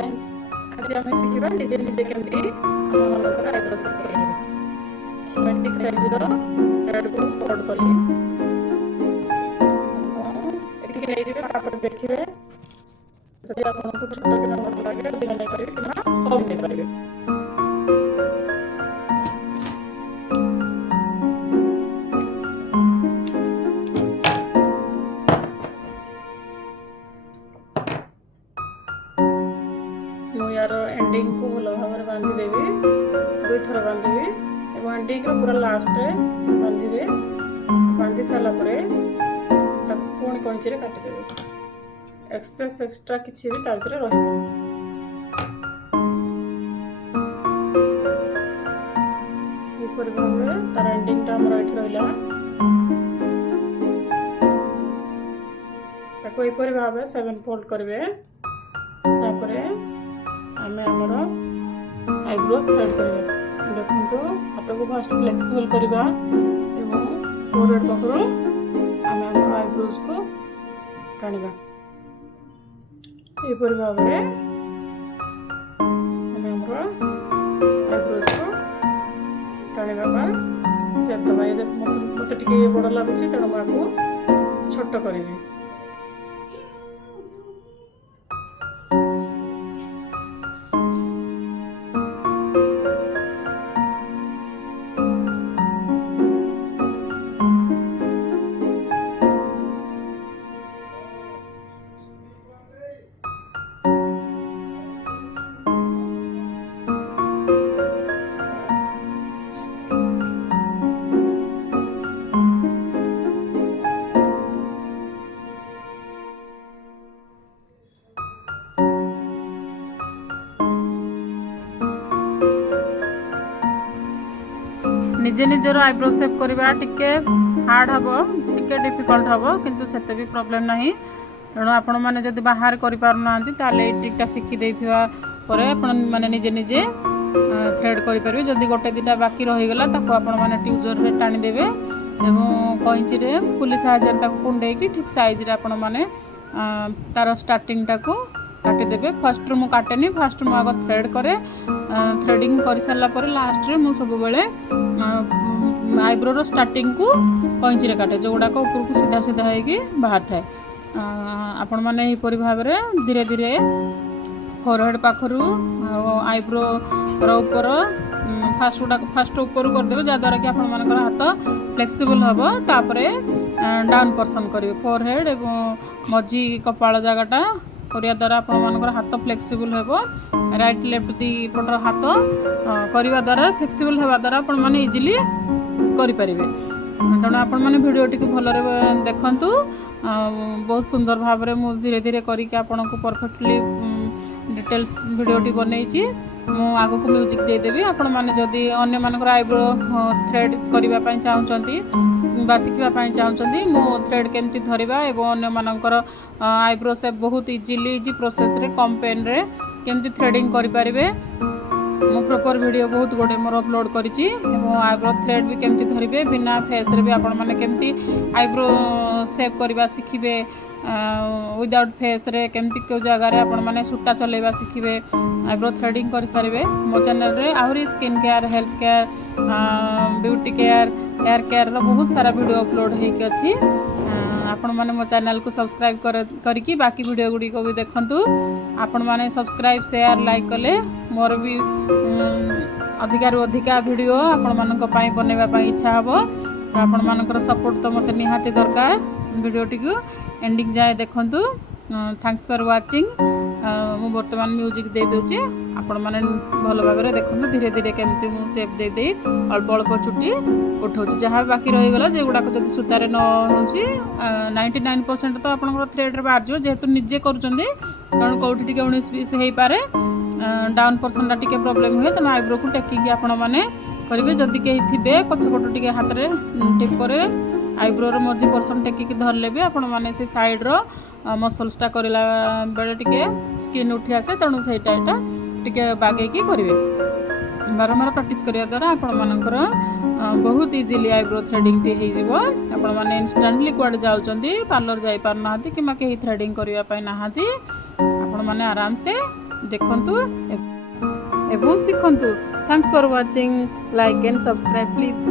Friends आज आम शिखा निजे निजे केमती आमर आईब्रो सेप साइज थ्रेड को फोल्ड कली देखिए जब आपको छोट कि भल लगे दिन नहीं पारे कि कम नहीं पारे यार एंडिंग को भल भाव बांधिदेवी दुई थर बांधि और एंडिंग पूरा लास्ट बांधे बांधि सारा पुणी कंची काटिदेवे एक्सेस एक्सट्रा किसी भी तार रही भाव तार एंडिंग टा आमर ये रहा यहपरी भाव 7 फोल्ड करेंगे आमे आमर आईब्रो थ्रेड करिबा देखंतु हाथ को फास्ट फ्लेक्सिबल करिबा एवं फोरहेड पाखरु आमे आमर आईब्रोज को टाणिबा एपरि भाबरे आमे आमर आईब्रोज को टाणिबा बा सेप दबा ये देख मते टिके बड़ लागुची तेणु माको छोट करिबी निजे निजर आईब्रो सेप करवा टिके हार्ड हम टिके डिफिकल्ट हम किंतु सेते भी प्रॉब्लम नहीं तेणु आपण मैंने जब बाहर करना ट्रिकटा शिखी मैंने निजे निजे थ्रेड करेंगे जदि गोटे दुटा बाकी रहीगला आपण ट्यूजर में टाणीदेवे और कैंची पुली साहाय्य कुंडे ठीक साइज आपण मैंने तार स्टार्टिंग टाको काटिदेवे फर्स्ट रु काटेनी फर्स्ट मु आग थ्रेड करे थ्रेडिंग कर सारा पर लास्ट रे मु सब बेले आईब्रो रो स्टार्टिंग को कैंची रे काटे जो गुड़ाक ऊपर को सीधा सीधा होगी बाहर थाए आपण मैंने यहपरी भाव में धीरे धीरे फोरहेड पाखरु आईब्रो ऊपर फास्ट ऊपर करदे जहाँद्वारा कि आपण मानकर हाथ फ्लेक्सिबल हम तापरे डाउन पर्सन करेंगे फोरहेड एवं मझी कपाल जगटा करिया द्वारा आपण मानकर हाथ फ्लेक्सिबल हेबो राइट लेफ्ट दी पटर हाथ करिवा द्वारा फ्लेक्सिबल हेबा द्वारा आपण माने इजीली करि परिबे तेणु आपण माने वीडियो टी भल देखंतु बहुत सुंदर भाव में मु धीरे धीरे करके आपण को परफेक्टली डिटेल्स वीडियो टी बनैछि मु आगो को म्यूजिक दे देबी आपण माने जदी अन्य मानकर आईब्रो थ्रेड करिवा पई चाहउचंती बा शिखिबा पई चाहउचंती मो थ्रेड केमती धरिबा एवं अन्य मानकर आईब्रो सेप बहुत इजी प्रोसेस रे कम पेन रे केमती थ्रेडिंग करि परिबे मो प्रॉपर वीडियो बहुत गोटे मोर अपलोड करिछि एवं आईब्रो थ्रेड भी केमती धरिबे बिना फेस रे भी आपण माने केमती आईब्रो सेप करबा शिखिबे विदाउट फेस रे केमती को जगह रे आपण माने सूता चलेबा शिखिबे आईब्रो थ्रेडिंग कर सारिबे मो चैनल रे आहुरी skin care health care beauty care hair care रो बहुत सारा वीडियो अपलोड हेकि अछि आपण माने मो चैनल को सब्सक्राइब करके बाकी वीडियो गुडी को भी देखंतु आपण माने सब्सक्राइब शेयर लाइक कले मोर भी अधिका वीडियो आपण मानक पई बनेबा पई इच्छा हबो आपण मानकर सपोर्ट तो मते निहाती दरकार वीडियो टी को एंडिंग जाए देखंतु थैंक्स फॉर वाचिंग मु वर्तमान म्यूजिक दे दोची आपण माने भल भाव में देखंतु धीरे धीरे केमती मु शेप दे दे अल्प अल्प चुटी उठाउची जहाँ बाकी रही गला जे गुडा को जदी सुतारे न होची 99% तो आपण थ्रेड रे बाहर जो जेहेतु निजे करूचंदी कारण कोठी टिके 19-20 हेई पारे डाउन पर्सन टिके प्रॉब्लम हुए तो आईब्रो को टेकी आपण माने करिवे जदी केही थिबे पछपट टिके हाथ रे टिप करे आईब्रो रो मझी पर्सन टेकी धरले भी आपण माने से साइड रो मसल्सटा करला बेले टिके स्किन उठी आसे तेणु सेटा एटा टिके बागेकी करिवे बारंबार प्रैक्टिस करिया द्वारा आपण मानकर बहुत इजीली आईब्रो थ्रेडिंग टी हे जिवो आपण माने इंस्टेंटली क्वाड जाउचंदी पार्लर जाई पार नाहती कि मा केही थ्रेडिंग करिया पई नाहती आपण माने आराम से ଦେଖନ୍ତୁ ଏବଂ ଶିଖନ୍ତୁ। Thanks for watching. Like and subscribe please.